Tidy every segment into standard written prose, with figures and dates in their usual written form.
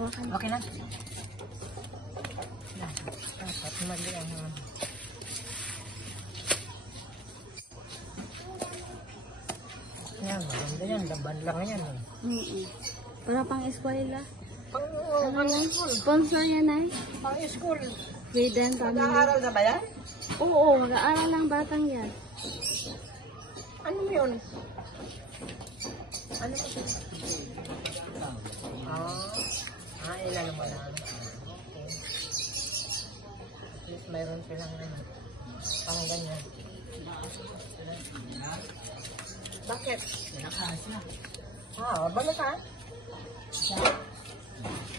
Okay na? Dapat mali ang... Yan, maganda yan. Laban lang yan. Para pang eskwela. Pang school. Sponsor yan ay. Pang school. Grade family. Mag-aaral na ba yan? Oo, mag-aaral lang batang yan. Ano yun? Ano yun? Ilan mo lang. Okay. At least mayroon silang pang ganyan. Bakit? Balikan?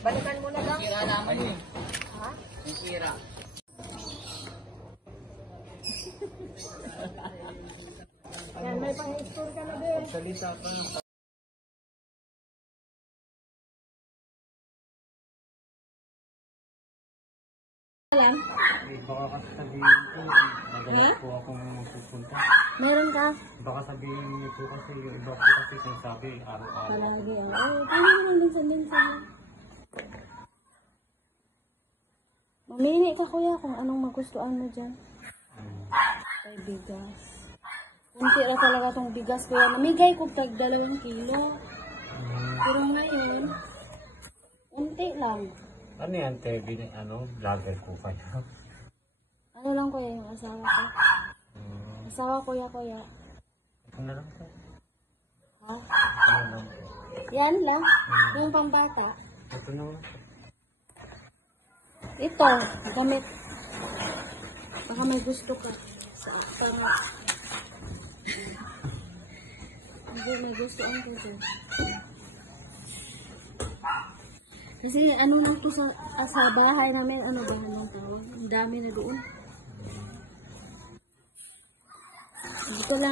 Balikan mo na lang? Kira naman yun. Ha? Kira. Yan, may pang-store ka na din. Salita pa. Lang? Baka kasi sabihin ko, magalas po akong pupunta. Meron ka? Baka sabihin niyo po kasi yung iba po kasi sinasabi araw-araw. Palagi. Paano naman minsan-minsan? Mamili ka kuya kung anong magustuhan mo dyan. Ay, bigas. Kunti na talaga tong bigas kuya. Namigay ko tag 2 kilo. Pero ngayon, kunti lang. Ano yan, Tevi? Vlogger ko kayo? Ano lang kuya yung asawa ko? Asawa kuya. Ito na lang po. Ha? Ano lang po. Yan lang. Yung pambata. Ito na lang. Ito, gamit. Baka may gusto ka. Para hindi may gusto ang ko dyan. Kasi ano na to sa bahay namin, ano ba ang tawag? Ang dami na doon. Dito lang.